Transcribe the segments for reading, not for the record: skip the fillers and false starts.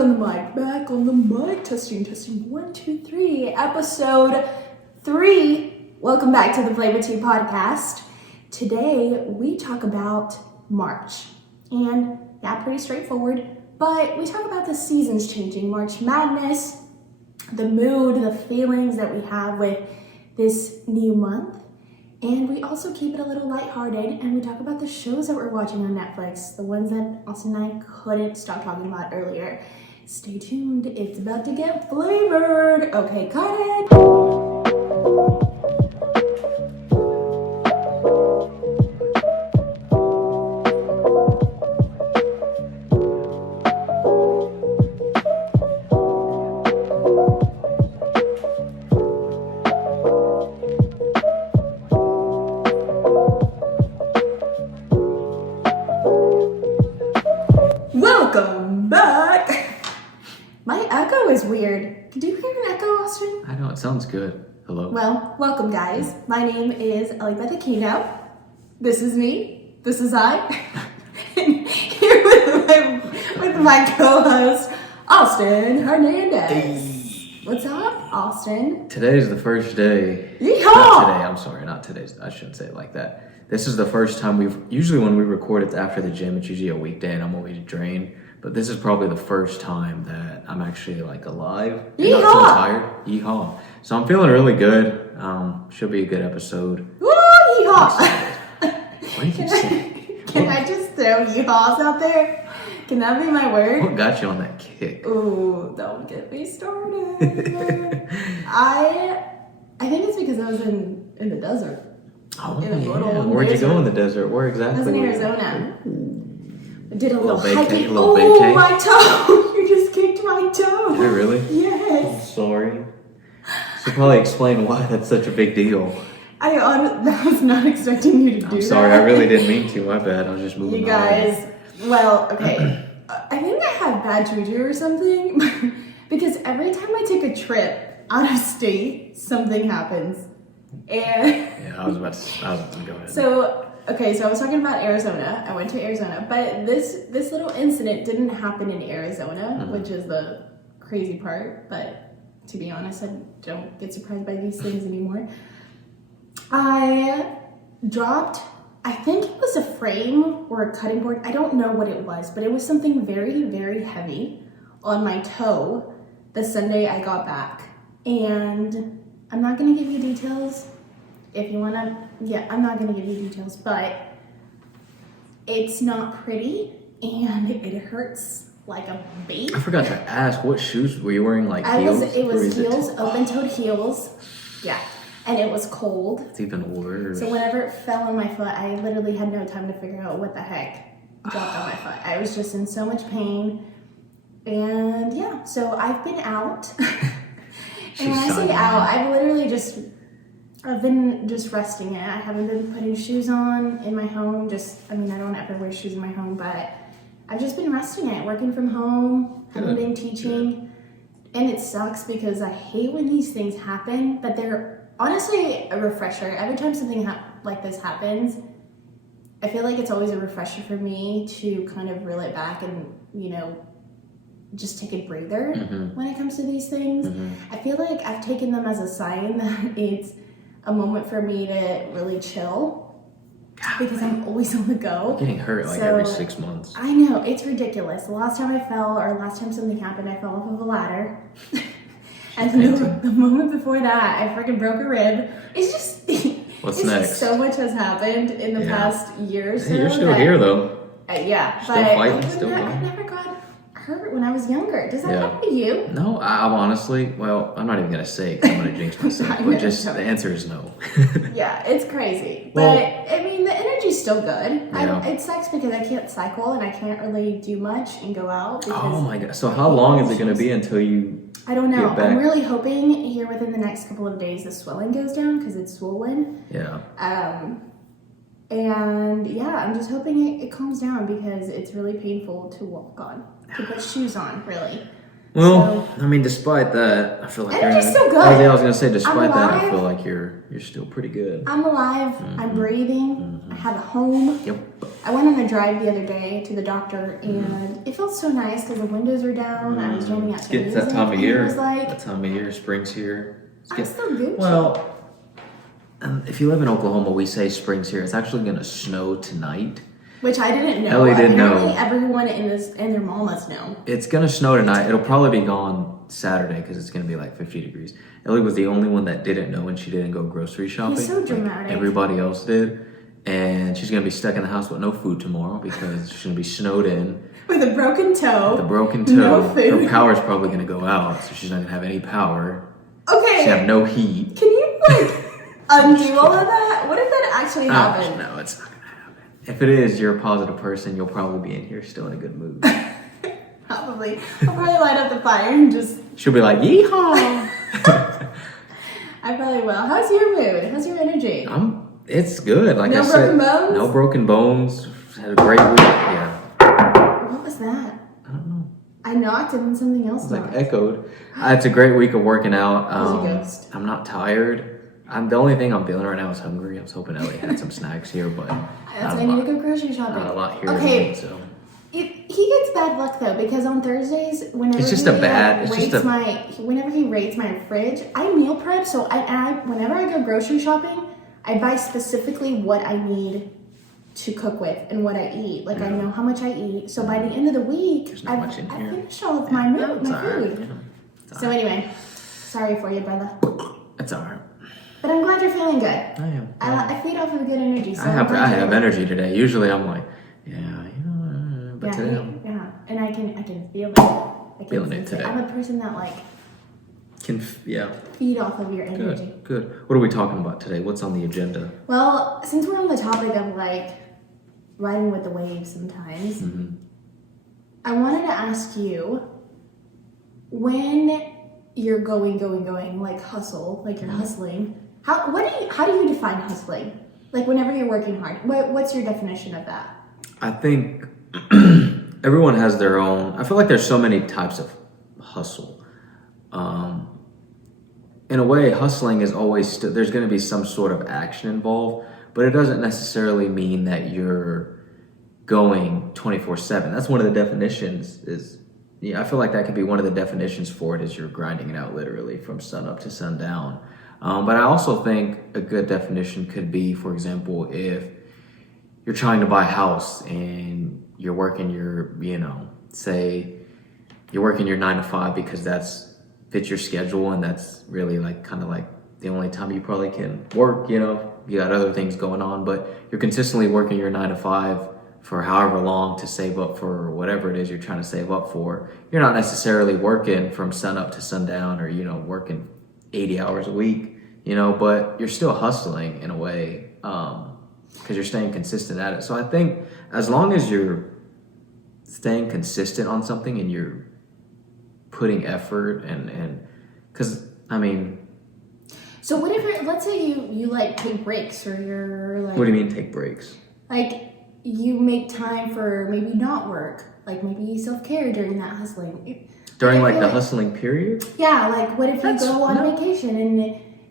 back on the mic, testing, 1, 2, 3, episode 3. Welcome back to the Flavor Tea podcast. Today, we talk about March, and yeah, pretty straightforward, but we talk about the seasons changing, March Madness, the mood, the feelings that we have with this new month. And we also keep it a little lighthearted, and we talk about the shows that we're watching on Netflix, the ones that Austin and I couldn't stop talking about earlier. Stay tuned, it's about to get flavored. Okay, cut it. Welcome back. My echo is weird. Do you hear an echo, Austin? I know, it sounds good. Hello. Well, welcome guys. My name is Elibeth Aquino. This is me. This is I. And here with my co-host, Austin Hernandez. Hey. What's up, Austin? Today's the first day. Yeehaw! Not today, I'm sorry, not today's. I shouldn't say it like that. This is the first time usually when we record it after the gym, it's usually a weekday and I'm always drained. But this is probably the first time that I'm actually like alive. Yeehaw! Not so tired. Yeehaw. So I'm feeling really good. Should be a good episode. Woo! Yeehaw! What do you keep saying? Can I just throw yeehaws out there? Can that be my word? What got you on that kick? Ooh, don't get me started. I think it's because I was in the desert. Oh, in yeah. Where'd you go in the desert? Where exactly? I was in Arizona. I did a little hiking. Vacay. My toe! You just kicked my toe. Did I really? Yes. I'm sorry. Should probably explain why that's such a big deal. I was not expecting you to do that. I'm sorry, I really didn't mean to. My bad. I was just moving. You guys, well, okay. I think I have bad juju or something because every time I take a trip out of state, something happens. And yeah, I was about to go ahead. So I was talking about Arizona. I went to Arizona, but this little incident didn't happen in Arizona, which is the crazy part. But to be honest, I don't get surprised by these things anymore. I dropped, I think it was a frame or a cutting board. I don't know what it was, but it was something very, very heavy on my toe the Sunday I got back. And I'm not going to give you details. If you want to, I'm not going to give you details, but it's not pretty and it hurts like a baby. I forgot to ask, what shoes were you wearing? Like heels? It was heels, open-toed heels. Yeah. And it was cold. It's even worse. So whenever it fell on my foot, I literally had no time to figure out what the heck dropped on my foot. I was just in so much pain. And yeah, so I've been out. And when I say out, I've been just resting it. I haven't been putting shoes on in my home. I don't ever wear shoes in my home, but I've just been resting it, working from home, haven't been teaching. And it sucks because I hate when these things happen, but they're honestly a refresher. Every time something like this happens, I feel like it's always a refresher for me to kind of reel it back and, just take a breather when it comes to these things. I feel like I've taken them as a sign that it's a moment for me to really chill because I'm always on the go. Getting hurt every 6 months. I know, it's ridiculous. The last time I fell or last time something happened, I fell off of a ladder. And the moment before that, I freaking broke a rib. It's just... What's next? Just so much has happened in the past year or so. You're still here though. Yeah. Still fighting, still I going. never got hurt when I was younger. Does that happen to you? No, I'm honestly, I'm not even going to say because I'm going to jinx myself, but just the answer is no. Yeah, it's crazy. Well, but, the energy's still good. Yeah. It sucks because I can't cycle and I can't really do much and go out. Oh my God. So how long is it going to be until you I don't know. get back? I'm really hoping here within the next couple of days the swelling goes down because it's swollen. Yeah. And yeah, I'm just hoping it calms down because it's really painful to walk on, to put shoes on, really. Well, I mean, despite that, I feel like Energy's still good. I was gonna say, despite that, I alive. feel like you're still pretty good. I'm alive. I'm breathing. I have a home. Yep. I went on a drive the other day to the doctor, and it felt so nice because the windows are down. I was jamming out to It's music. that time of and year. It was like, That time of year, spring's here. I'm still good. Well, if you live in Oklahoma, we say spring's here. It's actually gonna snow tonight. Which I didn't know. Ellie didn't know. Everyone in this and their mom must know. It's gonna snow tonight. It'll probably be gone Saturday because it's gonna be like 50 degrees. Ellie was the only one that didn't know, and she didn't go grocery shopping. He's so dramatic. Everybody else did, and she's gonna be stuck in the house with no food tomorrow because she's gonna be snowed in With a broken toe. with a broken toe. No food. Her power's probably gonna go out, so she's not gonna have any power. Okay. She have no heat. Can you undo all of that? What if that actually happened? No, it's not gonna happen. If it is, you're a positive person. You'll probably be in here still in a good mood. Probably. I'll probably light up the fire and just. She'll be like, "Yeehaw!" I probably will. How's your mood? How's your energy? It's good. Like No I said, broken bones? no broken bones. Had a great week. Yeah. What was that? I don't know. I knocked and then something else It's like knocked. echoed. It's a great week of working out. was a ghost. I'm not tired. The only thing I'm feeling right now is hungry. I was hoping Ellie had some snacks here, but That's why I need to go grocery shopping. not a lot here. Okay. So He gets bad luck though because on Thursdays, whenever It's just he a bad- it's rates just a- whenever he rates my fridge, I meal prep. So whenever I go grocery shopping, I buy specifically what I need to cook with and what I eat. Like I know how much I eat. So by the end of the week, There's not much in I here. finished all of my it's food. all right. You know, it's So all right. anyway, sorry for you, brother. It's all right. But I'm glad you're feeling good. I am. I feed off of good energy. So I I'm glad have you're- energy today. Usually I'm like, but Yeah, today I'm and I can feel it. I can Feeling it sense today. I'm a person that like yeah. feed off of your energy. Good. What are we talking about today? What's on the agenda? Well, since we're on the topic of like riding with the waves sometimes, Mm-hmm. I wanted to ask you when you're going, like hustle, like you're hustling. How do you define hustling? Like whenever you're working hard, what's your definition of that? I think everyone has their own. I feel like there's so many types of hustle. In a way, hustling is always there's going to be some sort of action involved, but it doesn't necessarily mean that you're going 24/7. That's one of the definitions. I feel like that could be one of the definitions for it is you're grinding it out literally from sun up to sundown. But I also think a good definition could be, for example, if you're trying to buy a house and you're working say you're working your 9 to 5 because fits your schedule and that's really like kind of like the only time you probably can work, you got other things going on, but you're consistently working your 9 to 5 for however long to save up for whatever it is you're trying to save up for. You're not necessarily working from sun up to sundown or, working 80 hours a week, but you're still hustling in a way because you're staying consistent at it. So I think as long as you're staying consistent on something and you're putting effort and because So what if let's say you like take breaks or you're like what do you mean take breaks? like you make time for maybe not work, like maybe self-care during that hustling. During I like feel the like- hustling period? Yeah, like what if you That's- go on no. vacation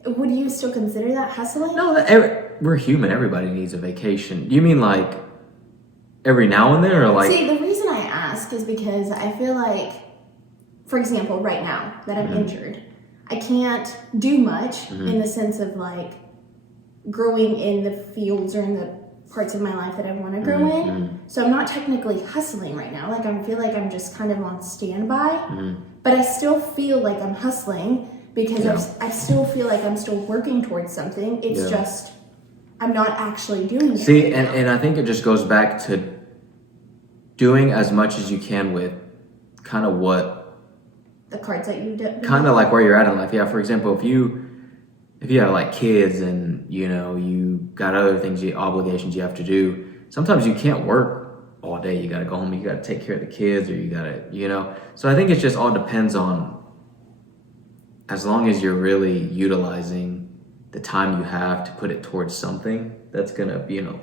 and would you still consider that hustling? No, we're human. Everybody needs a vacation. You mean like every now and then or like See, the reason I ask is because I feel like, for example, right now that I'm injured, I can't do much in the sense of like growing in the fields or in the parts of my life that I want to grow in. So I'm not technically hustling right now. Like I feel like I'm just kind of on standby, but I still feel like I'm hustling because I still feel like I'm still working towards something. It's just I'm not actually doing it. See, and I think it just goes back to doing as much as you can with kind of what The cards that you do. kind of like where you're at in life. Yeah, for example, if you have like kids and you got other things, obligations you have to do, sometimes you can't work all day. You got to go home, you got to take care of the kids, or you got to, So I think it just all depends on, as long as you're really utilizing the time you have to put it towards something that's going to,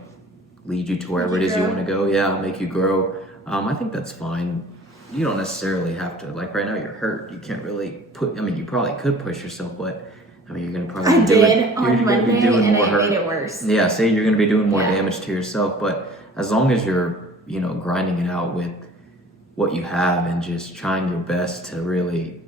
lead you to wherever it is you want to go. Yeah, make you grow. I think that's fine. you don't necessarily have to, like right now you're hurt. You can't really you probably could push yourself, but I mean, you're going to probably I be did on you're gonna Monday, be doing and more it hurt. made it worse. Yeah, say you're going to be doing more Yeah. damage to yourself, but as long as you're, grinding it out with what you have and just trying your best to really,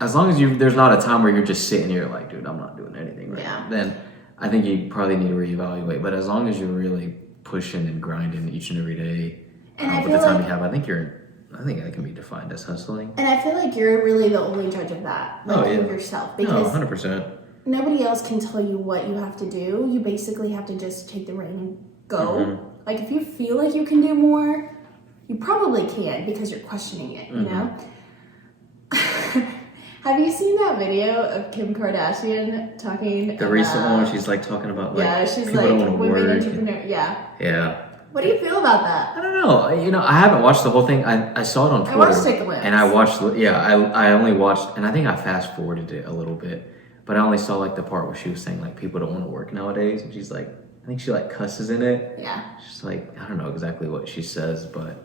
as long as there's not a time where you're just sitting here like, dude, I'm not doing anything right now, then I think you probably need to reevaluate. But as long as you're really pushing and grinding each and every day, And with the time you have, I think that can be defined as hustling. And I feel like you're really the only judge of that, like of yourself, because 100%. nobody else can tell you what you have to do. You basically have to just take the rein and go. Mm-hmm. Like if you feel like you can do more, you probably can because you're questioning it, you know? Have you seen that video of Kim Kardashian talking The recent one where she's like talking about like she's people like don't want to women work. entrepreneur. Yeah. Yeah. What do you feel about that? I don't know. I haven't watched the whole thing. I saw it on Twitter. I watched a glimpse. And I watched, I only watched, and I think I fast forwarded it a little bit, but I only saw like the part where she was saying like people don't want to work nowadays, and she's like, I think she like cusses in it. Yeah. She's like, I don't know exactly what she says, but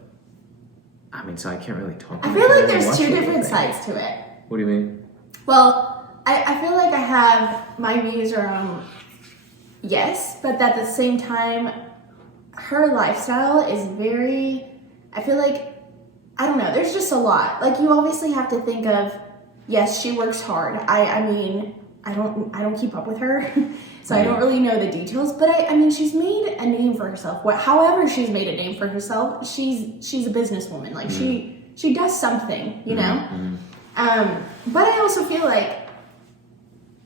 I mean, so I can't really talk. I feel like there's two different sides to it. What do you mean? Well, I feel like I have my views are yes, but at the same time, her lifestyle is very, I feel like, I don't know, there's just a lot. Like you obviously have to think of, yes, she works hard. I mean, I don't keep up with her, so I don't really know the details, but I mean, she's made a name for herself. However she's made a name for herself, she's a businesswoman. Like she does something, you know? But I also feel like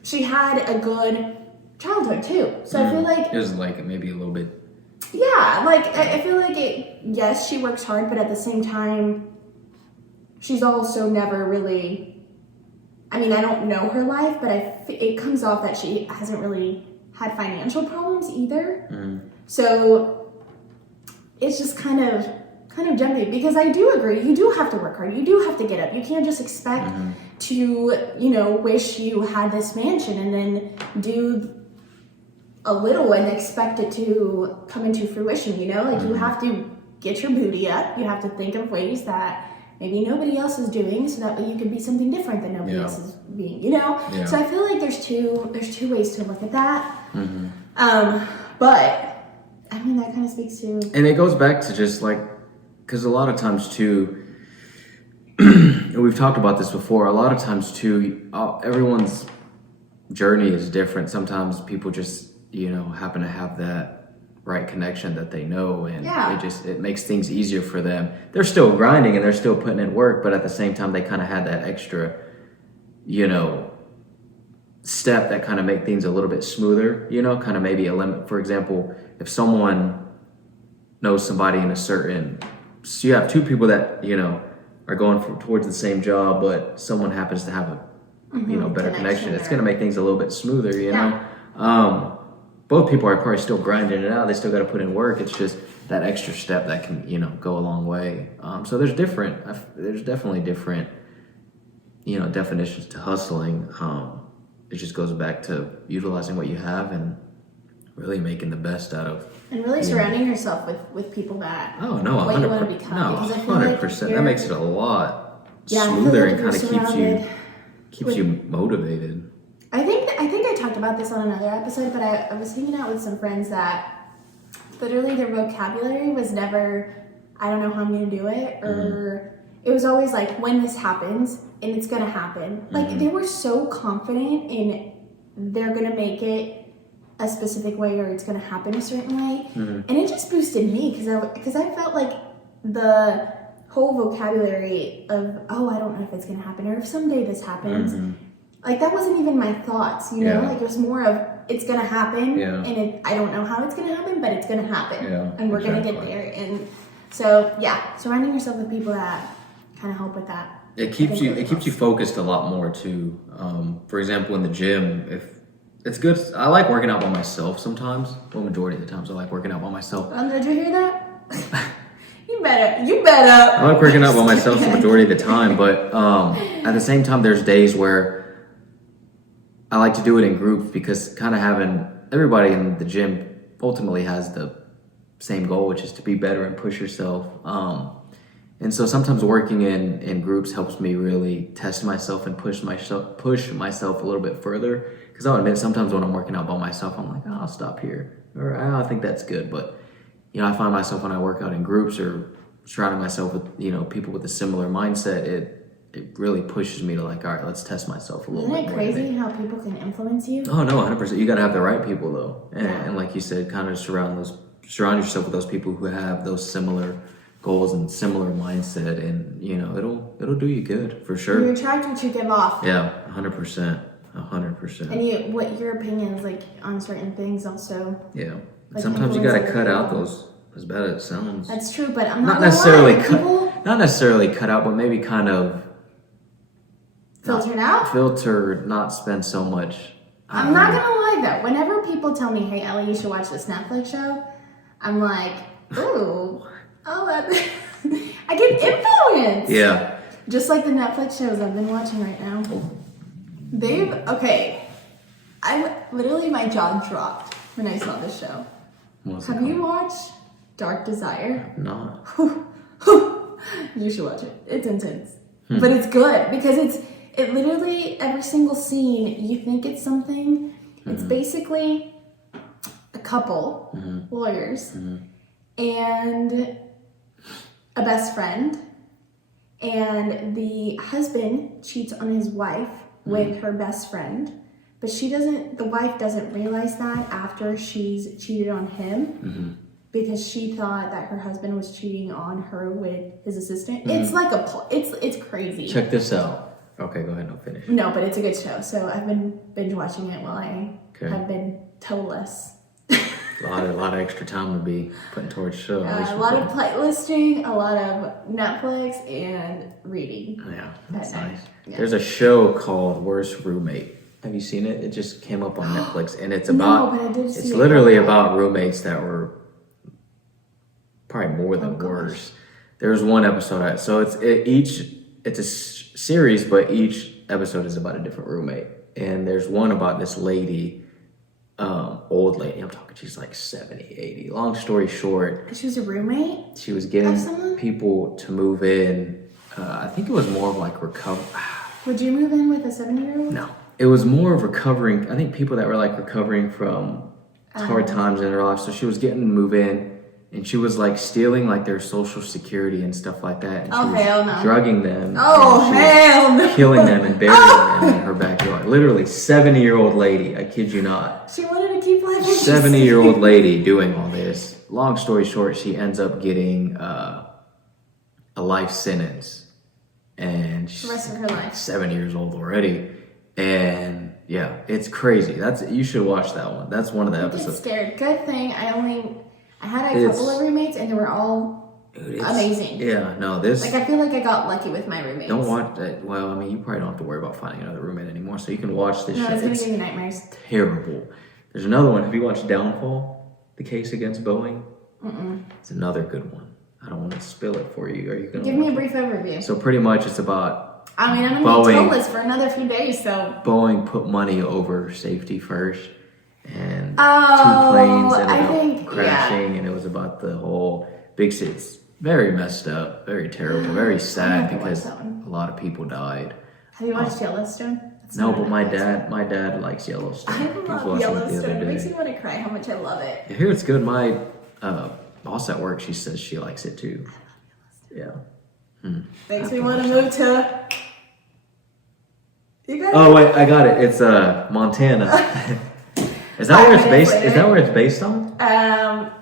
she had a good childhood too. So I feel like it was like maybe a little bit. Yeah, like I feel like yes, she works hard, but at the same time, she's also never really. I mean, I don't know her life, but it comes off that she hasn't really had financial problems either. So it's just kind of jumpy, because I do agree. You do have to work hard. You do have to get up. You can't just expect to, wish you had this mansion and then do a little and expect it to come into fruition, Like you have to get your booty up. You have to think of ways that maybe nobody else is doing, so that way you can be something different than nobody else is being, Yeah. So I feel like there's two ways to look at that. But I mean, that kind of speaks to, and it goes back to just like, because a lot of times too, and we've talked about this before, a lot of times too, everyone's journey is different. Sometimes people just, happen to have that right connection that they know, and it makes things easier for them. They're still grinding and they're still putting in work, but at the same time, they kind of had that extra, step that kind of make things a little bit smoother, kind of maybe a limit. For example, if someone knows somebody in a certain, so you have two people that, are going towards the same job, but someone happens to have a, better connection. It's going to make things a little bit smoother, know? Both people are probably still grinding it out. They still got to put in work. It's just that extra step that can, go a long way. So there's definitely different, definitions to hustling. It just goes back to utilizing what you have and really making the best out of. And really surrounding yourself with people that what you want to become. No, 100%. That makes it a lot smoother and kind of keeps you motivated. I think I talked about this on another episode, but I was hanging out with some friends that literally their vocabulary was never, I don't know how I'm going to do it, or it was always like, when this happens, and it's going to happen. Like, they were so confident in they're going to make it a specific way, or it's going to happen a certain way. And it just boosted me, because I felt like the whole vocabulary of, I don't know if it's going to happen, or if someday this happens, like that wasn't even my thoughts, like it was more of, it's going to happen, and I don't know how it's going to happen, but it's going to happen, and we're going to get there. And so, surrounding yourself with people that kind of help with that. It keeps you focused a lot more too. For example, in the gym, if it's good, I like working out by myself sometimes. Well, majority of the times I like working out by myself. Did you hear that? You better. I like working out by myself the majority of the time, but at the same time, there's days where I like to do it in groups, because kind of having everybody in the gym ultimately has the same goal, which is to be better and push yourself. And so sometimes working in groups helps me really test myself and push myself a little bit further. Because I'll admit, sometimes when I'm working out by myself, I'm like, oh, I'll stop here, or oh, I think that's good. But I find myself when I work out in groups or surrounding myself with people with a similar mindset, it really pushes me to like, all right, let's test myself a little bit. Isn't it crazy how people can influence you? Oh no, 100%. You got to have the right people though, and like you said, kind of surround yourself with those people who have those similar goals and similar mindset, and it'll do you good for sure. You attract what you give off. Yeah, 100%. 100%. And what your opinions like on certain things also. Yeah. Like sometimes you got to cut out those, as bad as it sounds. That's true, but I'm not necessarily cut. Not necessarily cut out, but maybe kind of not spend so much. I'm not gonna lie though. Whenever people tell me, "Hey Ellie, you should watch this Netflix show," I'm like, "Ooh, I get influence." Yeah. Just like the Netflix shows I've been watching right now. My jaw dropped when I saw this show. Have you watched Dark Desire? No. You should watch it. It's intense. But it's good because it literally, every single scene, you think it's something. It's basically a couple, lawyers, and a best friend. And the husband cheats on his wife with her best friend. But the wife doesn't realize that after she's cheated on him. Because she thought that her husband was cheating on her with his assistant. It's like it's crazy. Check this out. Okay, go ahead. I'll finish. No, but it's a good show. So I've been binge watching it while I have been toeless. A lot of extra time to be putting towards show. A lot of playlisting, a lot of Netflix, and reading. Yeah, that's nice. Yeah. There's a show called Worst Roommate. Have you seen it? It just came up on Netflix, and it's about. No, but I did see it's it. literally about roommates that were probably more than worse. There's one episode, so it's a series, but each episode is about a different roommate. And there's one about this lady, old lady. I'm talking, she's like 70, 80. Long story short, she was a roommate. She was getting people to move in. I think it was more of like recover. Would you move in with a 70-year-old? No, it was more of recovering. I think people that were like recovering from hard times in their life. So she was getting to move in. And she was like stealing like their social security and stuff like that. And she was drugging them. Oh, hell no. Killing them and burying them in her backyard. Literally, 70-year-old lady. I kid you not. She wanted to keep life. 70-year-old lady doing all this. Long story short, she ends up getting a life sentence. And she's the rest of her life. 7 years old already. And yeah, it's crazy. You should watch that one. That's one of the episodes. I get scared. Good thing I had a couple of roommates and they were all amazing. Yeah, no, this... Like, I feel like I got lucky with my roommates. Don't watch that. Well, I mean, you probably don't have to worry about finding another roommate anymore, so you can watch this show. No, it's going to give you nightmares. Terrible. There's another one. Have you watched Downfall? The case against Boeing? It's another good one. I don't want to spill it for you. Are you going to give me a brief overview? So pretty much it's about... I mean, I'm going to be toeless for another few days, so... Boeing put money over safety first. And two planes ended up crashing, and it was about the whole big city. It's very messed up, very terrible, very sad because a lot of people died. Have you watched Yellowstone? No, but my dad likes Yellowstone. I love Yellowstone. It makes me want to cry how much I love it. I hear it's good. My boss at work, she says she likes it too. Yeah. Makes me want to move to... Oh wait, I got it. It's Montana. Is that where it's based? Is that where it's based on?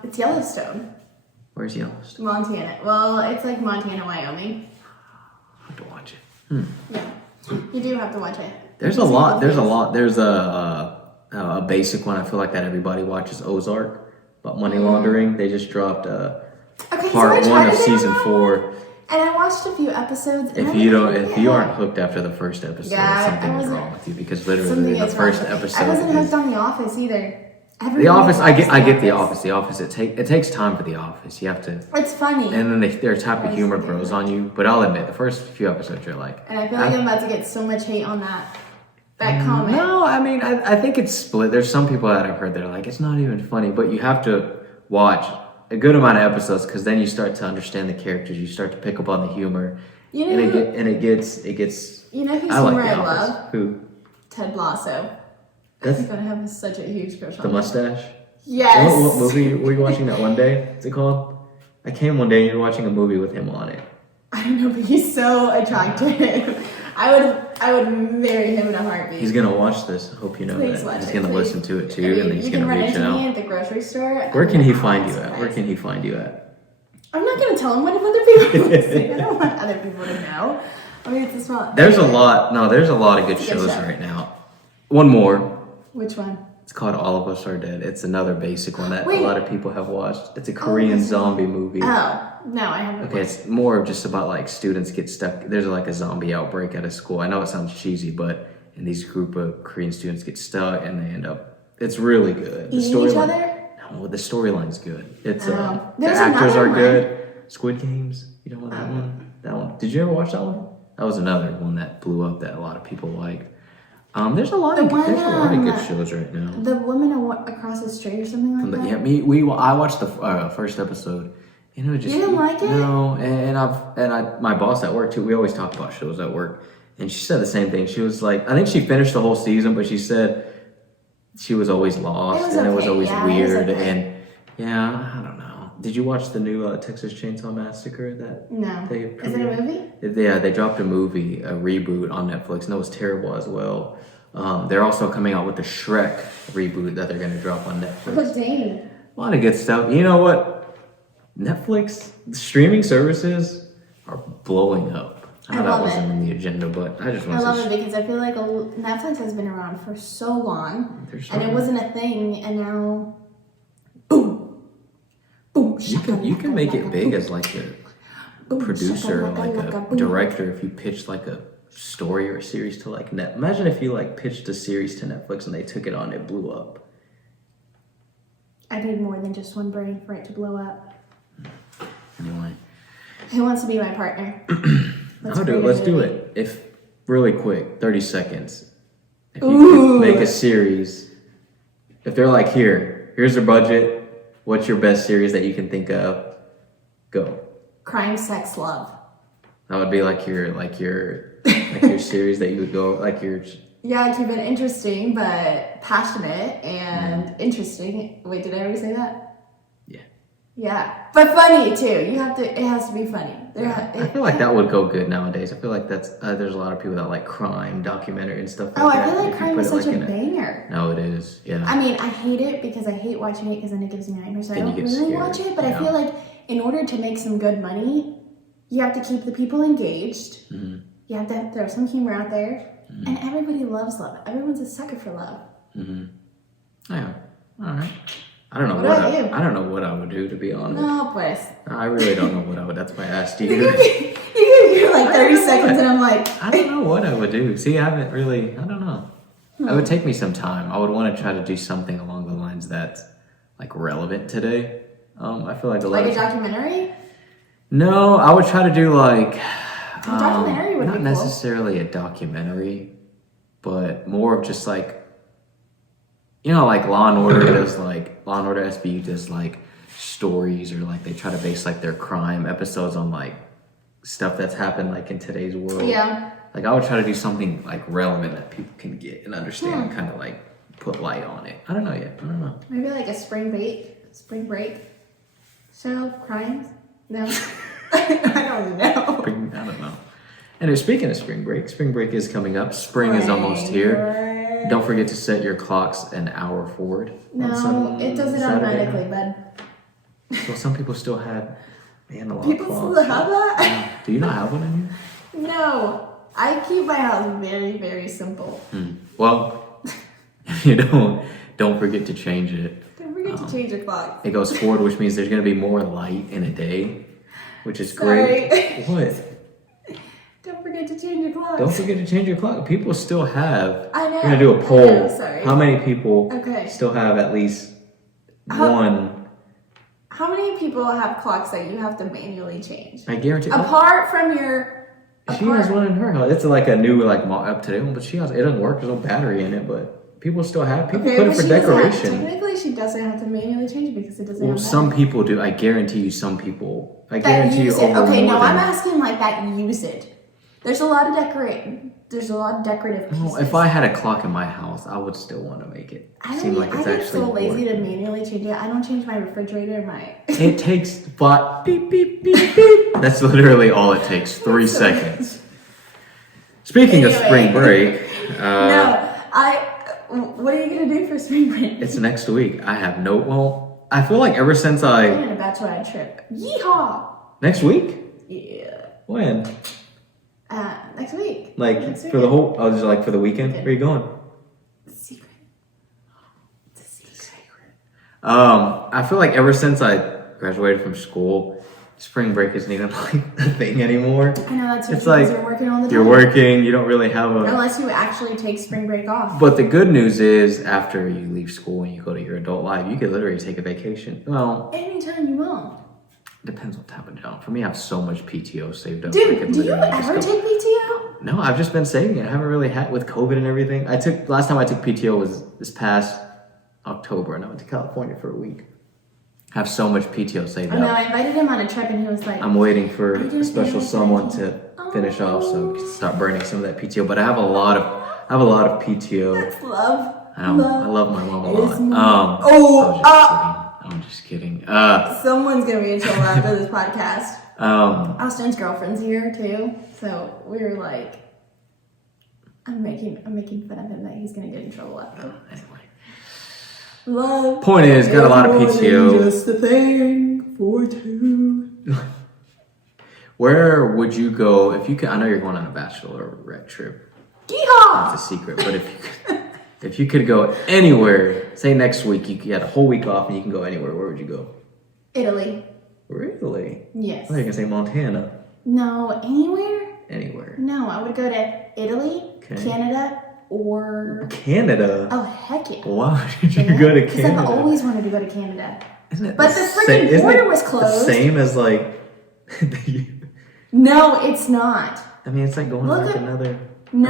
It's Yellowstone. Where's Yellowstone? Montana. Well, it's like Montana, Wyoming. I have to watch it. Yeah, you do have to watch it. There's a lot. There's a basic one. I feel like that everybody watches, Ozark, about money laundering. They just dropped part 1 of season 4. And I watched a few episodes. If you aren't hooked after the first episode, something is wrong with you, because literally the first episode. I wasn't hooked on The Office either. The Office, I get The Office. The Office, it takes time for The Office. You have to. It's funny. And then their type of humor grows on you. But I'll admit, the first few episodes you're like. And I feel like I'm about to get so much hate on that comment. No, I mean I think it's split. There's some people that I've heard that are like, it's not even funny, but you have to watch a good amount of episodes because then you start to understand the characters. You start to pick up on the humor, You know, it gets. you know whose I like humor The I Office. love? Who? Ted Lasso. I That's think I have such a huge crush on the him. mustache. Yes. What movie were you watching that one day? What's it called? I came one day and you were watching a movie with him on it. I don't know, but he's so attractive. I would marry him in a heartbeat. He's gonna watch this. I hope you know Please that. watch He's it, gonna please. listen to it too, I mean, and then he's you gonna can run reach into me out. at the grocery store. Where can he find you That's at? nice. Where can he find you at? I'm not gonna tell him what if other people listen. I don't want other people to know. I mean, it's a small. There's a lot. No, there's a lot of good It's a good shows show. right now. One more. Which one? It's called All of Us Are Dead. It's another basic one that Wait. a lot of people have watched. It's a Korean zombie movie. Oh, no, I haven't. Okay, it's more of just about like students get stuck. There's like a zombie outbreak at a school. I know it sounds cheesy, but and these group of Korean students get stuck and they end up. It's really good. The Eating each storyline- other? No, the storyline's good. It's the There's actors another are one. good. Squid Games. You know what that one? That one. Did you ever watch that one? That was another one that blew up that a lot of people liked. There's a lot of good shows right now. The woman across the street or something like that. Yeah, I watched the first episode, and it was just You didn't like it? No, and my boss at work too. We always talk about shows at work, and she said the same thing. She was like, I think she finished the whole season, but she said she was always lost, and it was okay, always yeah, it was weird, okay. and yeah, I don't know. Did you watch the new Texas Chainsaw Massacre that No. they Is it a movie? Yeah, they dropped a movie, a reboot on Netflix, and it was terrible as well. They're also coming out with the Shrek reboot that they're going to drop on Netflix. Oh, dang. A lot of good stuff. You know what? Netflix streaming services are blowing up. I know that love wasn't it. in the agenda, but I just I want love to it because I feel like Netflix has been around for so long, They're and starting- it wasn't a thing, and now, boom, boom. you can make it big as like a boom, producer or like shakalaka-laka, a boom. director if you pitch like a story or a series to like Net. Imagine if you like pitched a series to Netflix and they took it on, it blew up. I need more than just one brain for it to blow up. Anyway, Who wants to be my partner? Let's do it. If really quick, 30 seconds. If you Ooh. could make a series, if they're like, here's their budget, what's your best series that you can think of? Go. Crime, sex, love. That would be like your series that you would go like your. Yeah, keep it interesting, but passionate and interesting. Wait, did I already say that? Yeah. Yeah, but funny too. It has to be funny. I feel like that would go good nowadays. I feel like that's there's a lot of people that like crime documentary and stuff like Oh, that. I feel like If you crime put is it, such like, a in banger. No, it is. Yeah. I mean, I hate it because I hate watching it because then it gives me nightmares. So I Then you don't get really scared. watch it, but Yeah. I feel like in order to make some good money, you have to keep the people engaged. Mhm. You have to throw some humor out there. And everybody loves love. Everyone's a sucker for love. Yeah. All right. I don't know What what about you? I don't know what I would do, to be honest. No, pues. I really don't know what I would. That's why I asked you. You're like 30 seconds and I'm like, I don't know what I would do. See, I haven't really. I don't know. It would take me some time. I would want to try to do something along the lines that's like relevant today. I feel like a lot like a of documentary? No, I would try to do like A documentary would not be cool. necessarily a documentary, but more of just like like Law and Order does like Law and Order SVU does like stories or like they try to base like their crime episodes on like stuff that's happened like in today's world. Yeah. Like I would try to do something like relevant that people can get and understand and kind of like put light on it. I don't know yet. I don't know. Maybe like a spring break show, crimes? No. I don't know. I don't know. And speaking of spring break is coming up. Spring is almost here. Don't forget to set your clocks an hour forward. No, it does it automatically, bud. Well, some people still have analog People clocks. still have that? Yeah. Do you not have one in here? No. I keep my house very, very simple. Well, if you don't forget to change it. Don't forget to change your clock. It goes forward, which means there's going to be more light in a day, which is Sorry. great. What? Don't forget to change your clock. Don't forget to change your clock. People still have. I know. We're gonna do a I poll. know, sorry. How many people Okay. still have at least How- one? How many people have clocks that you have to manually change? I guarantee. Apart from your... She has one in her house. It's like a new up to date one, but it doesn't work. There's no battery in it, but People still have. People Okay, put it but for she doesn't have- decoration. technically, she doesn't have to manually change it because it doesn't Well, have some that. people do. I guarantee you, some people. I That guarantee you use it. over Okay, more no, than. I'm asking like that use it. There's a lot of There's a lot of decorative pieces. Well, if I had a clock in my house, I would still want to make it seem like it's I get actually so lazy to working. manually change it. I don't change my refrigerator. It takes but beep beep beep beep. That's literally all it takes. 3 seconds. Speaking of spring break, what are you gonna do for spring break? it's next week. I have no. Well, I feel like ever since I I'm on a bachelorette trip. Yeehaw! next week. Yeah. When? Next week. Like Next for the weekend. whole? Oh, just like for the weekend. Where are you going? Secret. It's a secret. I feel like ever since I graduated from school, spring break isn't even like a thing anymore. I know that's It's because like you're working all the time. You're working. You don't really have a. Unless you actually take spring break off. But the good news is, after you leave school and you go to your adult life, you could literally take a vacation. Well, Anytime you want. depends what type of job. For me, I have so much PTO saved up. I Dude, could do you literally just ever go- take PTO? No, I've just been saving it. I haven't really had with COVID and everything. Last time I took PTO was this past October, and I went to California for a week. I have so much PTO saved I know, up. I invited him on a trip and he was like, I'm waiting for I a just special finished someone working. to finish off, so we can start burning some of that PTO. But I have a lot of PTO. that's love. I love my mom a Is lot. I'm just kidding. Someone's gonna be in trouble after this podcast. Austin's girlfriend's here too, so we were like, I'm making fun of him that he's gonna get in trouble after. Anyway, Love. point is, got a lot of PTO. Just a thing for two. Where would you go if you could? I know you're going on a bachelorette trip. Yeehaw! It's a secret, but if you could go anywhere, say next week, you had a whole week off and you can go anywhere. Where would you go? Italy. Really? Yes. Oh, you can say Montana. No, anywhere? Anywhere. No, I would go to Italy, Okay. Canada, or Canada. oh heck yeah. Why did you go to Because Canada? I've always wanted to go to Canada. Isn't it But the freaking isn't border it was the closed. same as like. No, it's not. I mean, it's like going Look to like at- another. No.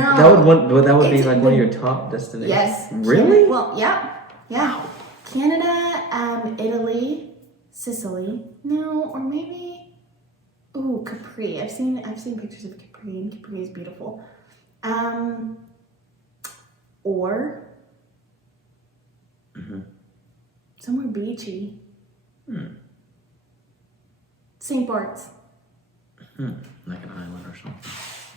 That would be It's like one of your top destinations. Yes. Really? Well, yeah. Canada, Italy, Sicily. No, or maybe. Ooh, Capri. I've seen pictures of Capri, and Capri is beautiful. Or somewhere beachy. St. Bart's. Like an island or something.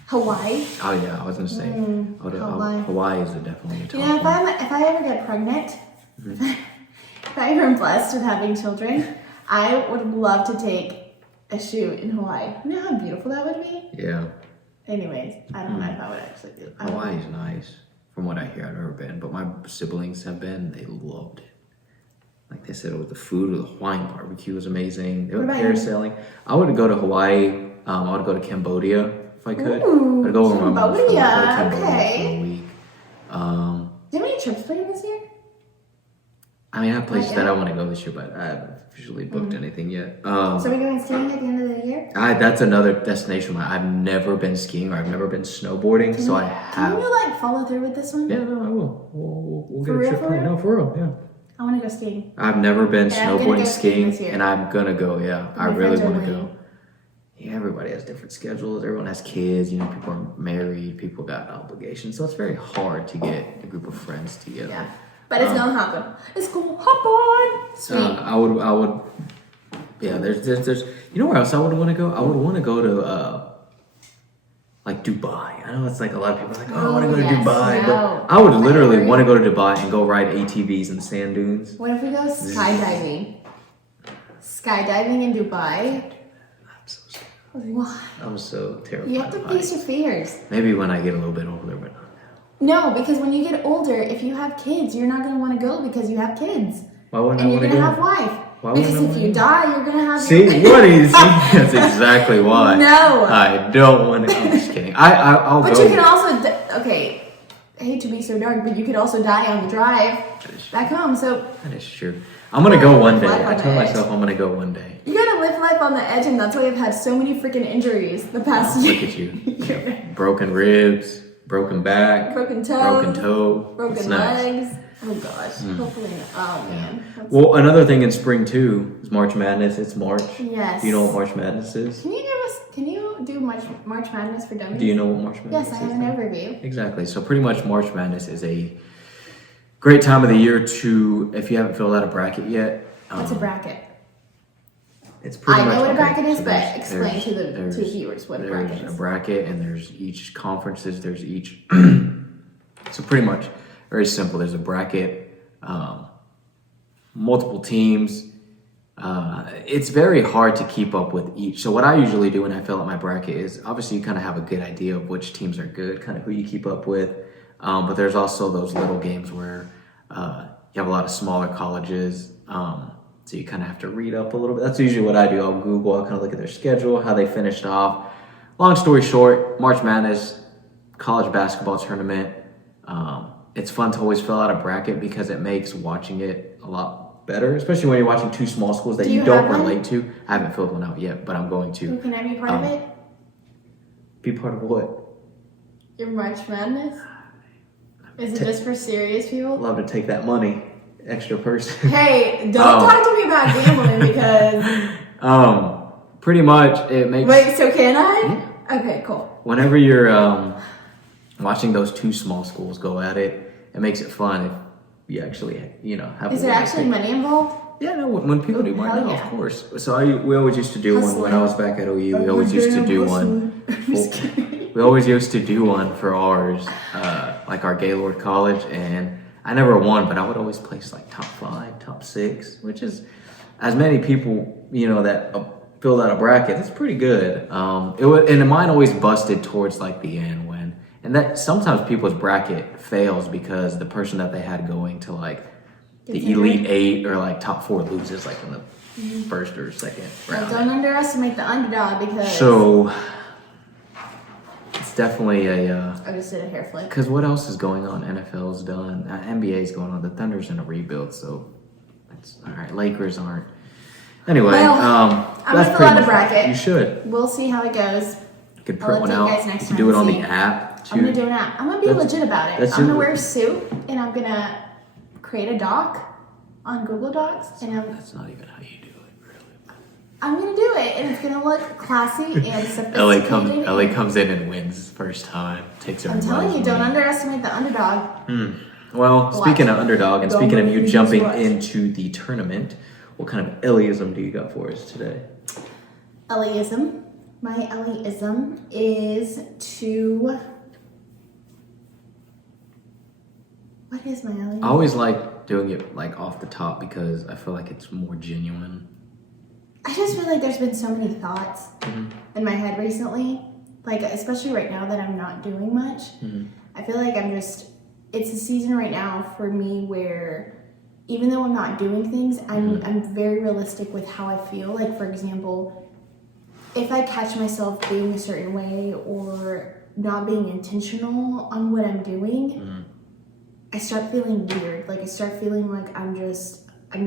Hawaii. Oh yeah, I was gonna say Hawaii. Hawaii is definitely a top You know, one. if I ever get pregnant, if I ever am blessed with having children, I would love to take a shoot in Hawaii. You know how beautiful that would be? Yeah, Anyways, I don't know if I would actually do it. I don't know. Hawaii's nice. From what I hear, I've never been, but my siblings have been. They loved it. Like they said, with the food, with the Hawaiian barbecue was amazing. They were What about you? parasailing. I would go to Hawaii. I would go to Cambodia if I could. Ooh, I'd go where my mom's from. I'd go to Cambodia, Cambodia okay. for a week. Do you have any trips planned this year? I mean, I have places Not that I yet. want to go this year, but I haven't officially booked anything yet. So we're going skiing at the end of the year? That's another destination. I've never been skiing or I've never been snowboarding, so I Can have. you like follow through with this one? Yeah, no, I will. We'll get For a real, trip for planned. real? No, for real, yeah. I want to go skiing. I've never been Yeah, I'm gonna snowboarding, go skiing skiing, this year. and I'm gonna go. Yeah, I My really friends are want to going. go. Yeah, everybody has different schedules. Everyone has kids. You know, people are married. People got obligations, so it's very hard to get a group of friends together. Yeah. But it's gonna happen. It's gonna happen. Sweet. I would. Yeah, there's. You know where else I would want to go? I would want to go to like Dubai. I know it's like a lot of people are like, oh, I want to go to yes, Dubai, no. but I would I literally agree. want to go to Dubai and go ride ATVs in the sand dunes. What if we go skydiving? Skydiving in Dubai? I'm so scared. Why? I'm so terrified. You have to of face heights. your fears. Maybe when I get a little bit older, but not No, now. because when you get older, if you have kids, you're not gonna want to go because you have kids. Why wouldn't And I you're want to gonna go? have wife. Why wouldn't Because I if wanna you go? die, you're gonna have See, what is? That's exactly why. No. I don't want to. I'm just kidding. I'll But go. you can also okay. I hate to be so dark, but you could also die on the drive That is true. back home. So That is true. I'm gonna go one day. Life I on told the edge. myself I'm gonna go one day. you gotta live life on the edge, and that's why I've had so many freaking injuries the past Look year. at you. Broken ribs, broken back, broken broken toe, broken What's next? legs. Oh gosh, hopefully not. Oh man. That's- Well, another thing in spring too is March Madness. It's March. Yes. Do you know what March Madness is? Can you do March Madness for dummies? Do you know what March Madness is? Yes, I have an overview. Exactly. So pretty much March Madness is a great time of the year to, if you haven't filled out a bracket yet. What's a bracket? It's pretty I much know what a okay, bracket is, so but explain to the there's- viewers what a bracket There's a is. bracket, and there's each conferences. There's each. So pretty much very simple. There's a bracket, multiple teams. It's very hard to keep up with each. So what I usually do when I fill out my bracket is obviously you kind of have a good idea of which teams are good, kind of who you keep up with. But there's also those little games where you have a lot of smaller colleges. So you kind of have to read up a little bit. That's usually what I do. I'll Google, I'll kind of look at their schedule, how they finished off. Long story short, March Madness, college basketball tournament. It's fun to always fill out a bracket because it makes watching it a lot better, especially when you're watching two small schools that you don't relate to. I haven't filled one out yet, but I'm going to. Can I be part of it? Be part of what? Your March Madness? Is it just for serious people? Love to take that money, extra person. Hey, don't talk to me about gambling because. Pretty much it makes. Wait, so can I? Yeah. Okay, cool. Whenever you're watching those two small schools go at it, it makes it fun if you actually, have. Is there actually money involved? Yeah, no. When people do mine, Hell no, yeah. of course. So we always used to do one when I was back at OU. We always used to do one. We always used to do one for ours, like our Gaylord College, and I never won, but I would always place like top 5, top 6, which is as many people that filled out a bracket. That's pretty good. And mine always busted towards like the end and that sometimes people's bracket fails because the person that they had going to like the Elite 8 or like top 4 loses like in the first or second round. Don't underestimate the underdog because. So it's definitely I just did a hair flip. Because what else is going on? NFL's done. NBA's going on. The Thunder's in a rebuild, so it's all right. Lakers aren't. Anyway, Well, I'm that's gonna fill pretty out a much bracket. You should. We'll see how it goes. You could I'll print one update you out. guys next You time can do it on and the see. app too. I'm gonna do an app. I'm gonna be That's- legit about it. that's I'm gonna it. wear a suit and I'm gonna create a doc on Google Docs and That's not even how you do it, really. I'm gonna do it and it's gonna look classy and sophisticated. LA comes in and wins first time. Takes I'm everybody's telling you, don't money. underestimate the underdog. Well, speaking of underdog and Don't speaking of you believe jumping what? into the tournament, what kind of Ellieism do you got for us today? Ellieism. My Ellieism is to. What is my Ellieism? I always like doing it like off the top because I feel like it's more genuine. I just feel like there's been so many thoughts in my head recently. Like, especially right now that I'm not doing much. I feel like it's a season right now for me where even though I'm not doing things, I'm very realistic with how I feel. Like, for example, if I catch myself being a certain way or not being intentional on what I'm doing, I start feeling weird. Like, I start feeling like I'm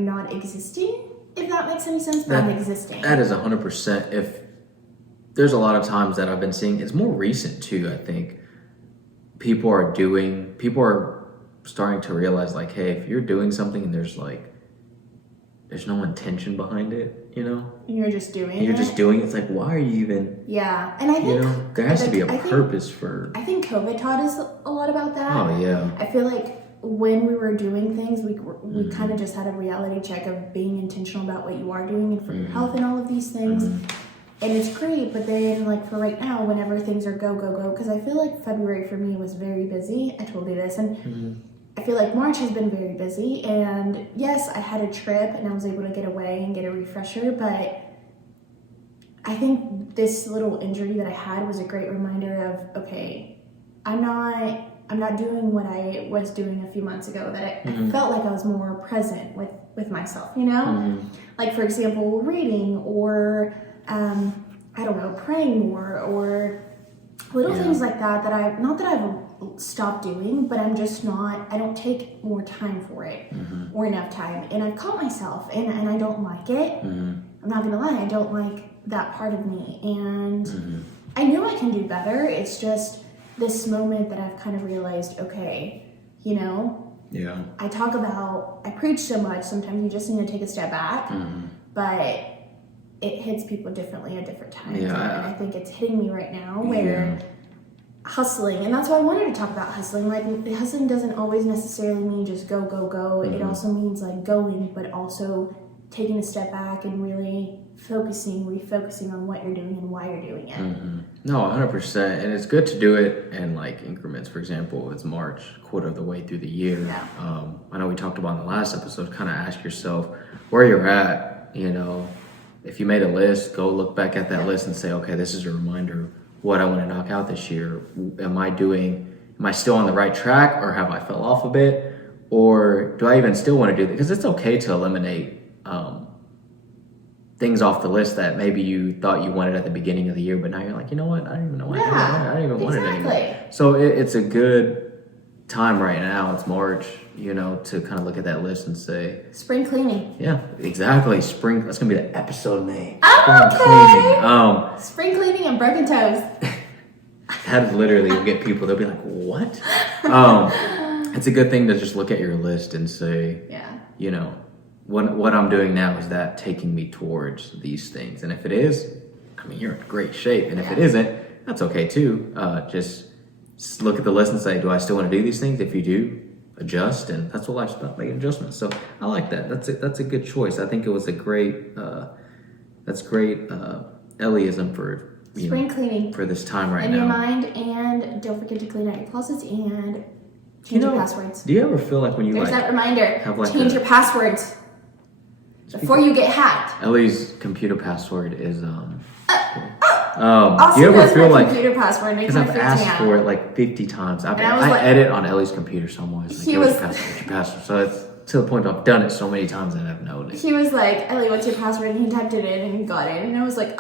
not existing, if that makes any sense, but I'm existing. That is 100%. If there's a lot of times that I've been seeing, it's more recent too, I think. People are starting to realize like, hey, if you're doing something and there's no intention behind it, And you're just doing it. You're just doing it. It's like, why are you even? Yeah, and I think there has to be a purpose for. I think COVID taught us a lot about that. Oh yeah. I feel like when we were doing things, we kind of just had a reality check of being intentional about what you are doing and for your health and all of these things. And it's great, but then like for right now, whenever things are go, because I feel like February for me was very busy. I told you this, and I feel like March has been very busy. And yes, I had a trip and I was able to get away and get a refresher, but I think this little injury that I had was a great reminder of, okay, I'm not doing what I was doing a few months ago, that I felt like I was more present with myself, Like, for example, reading or, I don't know, praying more or little things like that not that I've stopped doing, but I'm just not, I don't take more time for it or enough time. And I've caught myself and I don't like it. I'm not gonna lie, I don't like that part of me. And I know I can do better. It's just, this moment that I've kind of realized, okay, you know, Yeah. I preach so much, sometimes you just need to take a step back, but it hits people differently at different times. Yeah. And I think it's hitting me right now where hustling, and that's why I wanted to talk about hustling. Like, hustling doesn't always necessarily mean just go, go, go. It also means like going, but also taking a step back and really refocusing on what you're doing and why you're doing it. No, 100%. And it's good to do it in like increments. For example, it's March, quarter of the way through the year. Yeah. I know we talked about in the last episode, kind of ask yourself where you're at, you know. If you made a list, go look back at that list and say, okay, this is a reminder of what I want to knock out this year. Am I still on the right track, or have I fell off a bit? Or do I even still want to do that? Because it's okay to eliminate things off the list that maybe you thought you wanted at the beginning of the year, but now you're like, you know what? I don't even know why I don't even want it anymore. So it's a good time right now. It's March, you know, to kind of look at that list and say, spring cleaning. Yeah, exactly. Spring. That's gonna be the episode name. Oh, okay. Spring cleaning and broken toes. That is literally, you'll get people. They'll be like, what? It's a good thing to just look at your list and say, you know, what I'm doing now, is that taking me towards these things? And if it is, I mean, you're in great shape. And if it isn't, that's okay too. Just look at the list and say, do I still want to do these things? If you do, adjust, and that's what life's about, making adjustments. So I like that. That's a good choice. I think it was a great Ellieism for spring cleaning for this time right in now. your mind, and don't forget to clean out your closets and change your passwords. Do you ever feel like when you there's that reminder, have like change your passwords before you get hacked? Ellie's computer password is Also, do you ever feel like computer password? Because I've asked for it like 50 times. I edit on Ellie's computer, so I'm always like, what's your password? So it's to the point I've done it so many times that I've noticed. He was like, Ellie, what's your password? And he typed it in and he got it. And I was like,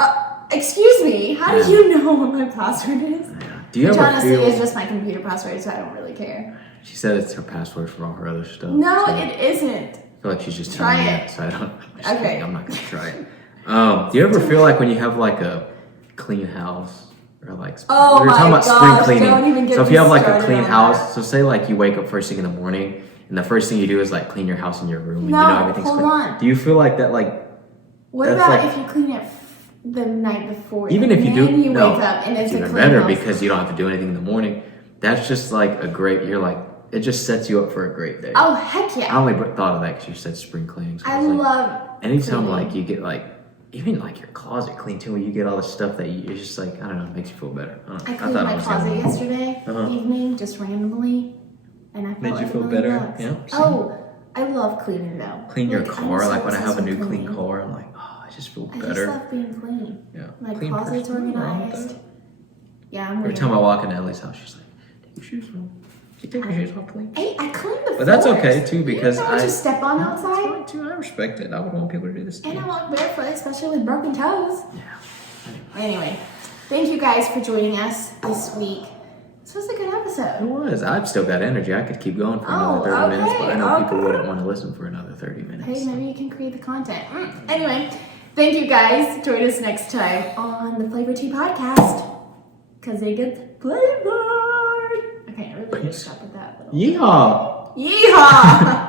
excuse me, how do you know what my password is? Yeah. Do you Which ever honestly feel... is just my computer password, so I don't really care. She said it's her password for all her other stuff. No, so it isn't. I feel like she's just try telling it. Me, so I don't. Okay. I'm not gonna try it. Do you ever feel like when you have like a clean house, or like we were talking about spring cleaning? Don't even get so if you have like a clean house, that. so say like you wake up first thing in the morning, and the first thing you do is like clean your house and your room, and you know everything's hold clean. on. Do you feel like that? Like what about if you clean it the night before? Even if you do, you wake up and it's even a clean better house. Because you don't have to do anything in the morning. That's just like a great. You're like. It just sets you up for a great day. Oh, heck yeah. I only thought of that because you said spring cleaning. So I like, love anytime cleaning. Like you get like, even like your closet clean too, when you get all the stuff that you're just like, I don't know, it makes you feel better. I cleaned my closet yesterday evening, just randomly. And I felt made you feel better? Yeah. Oh, I love cleaning though. Clean your car, like when I have a new clean car, I'm like, oh, I just feel better. I just love being clean. Yeah. My clean closet's organized. Yeah, I'm every time I walk into Ellie's house, she's like, take your shoes off. You take your shoes off, please. Hey, I cleaned the floors. But that's okay too, because I just step on outside. That's fine too. I respect it. I would want people to do this too. And I walk barefoot, especially with broken toes. Yeah. Anyway, thank you guys for joining us this week. This was a good episode. It was. I've still got energy. I could keep going for another 30 minutes, but I know people wouldn't want to listen for another 30 minutes. Hey, maybe you can create the content. Anyway, thank you guys. Join us next time on the Flavor Tea Podcast. Because it gets flavored. Okay, I really need to stop with that. Yeehaw! Yeehaw!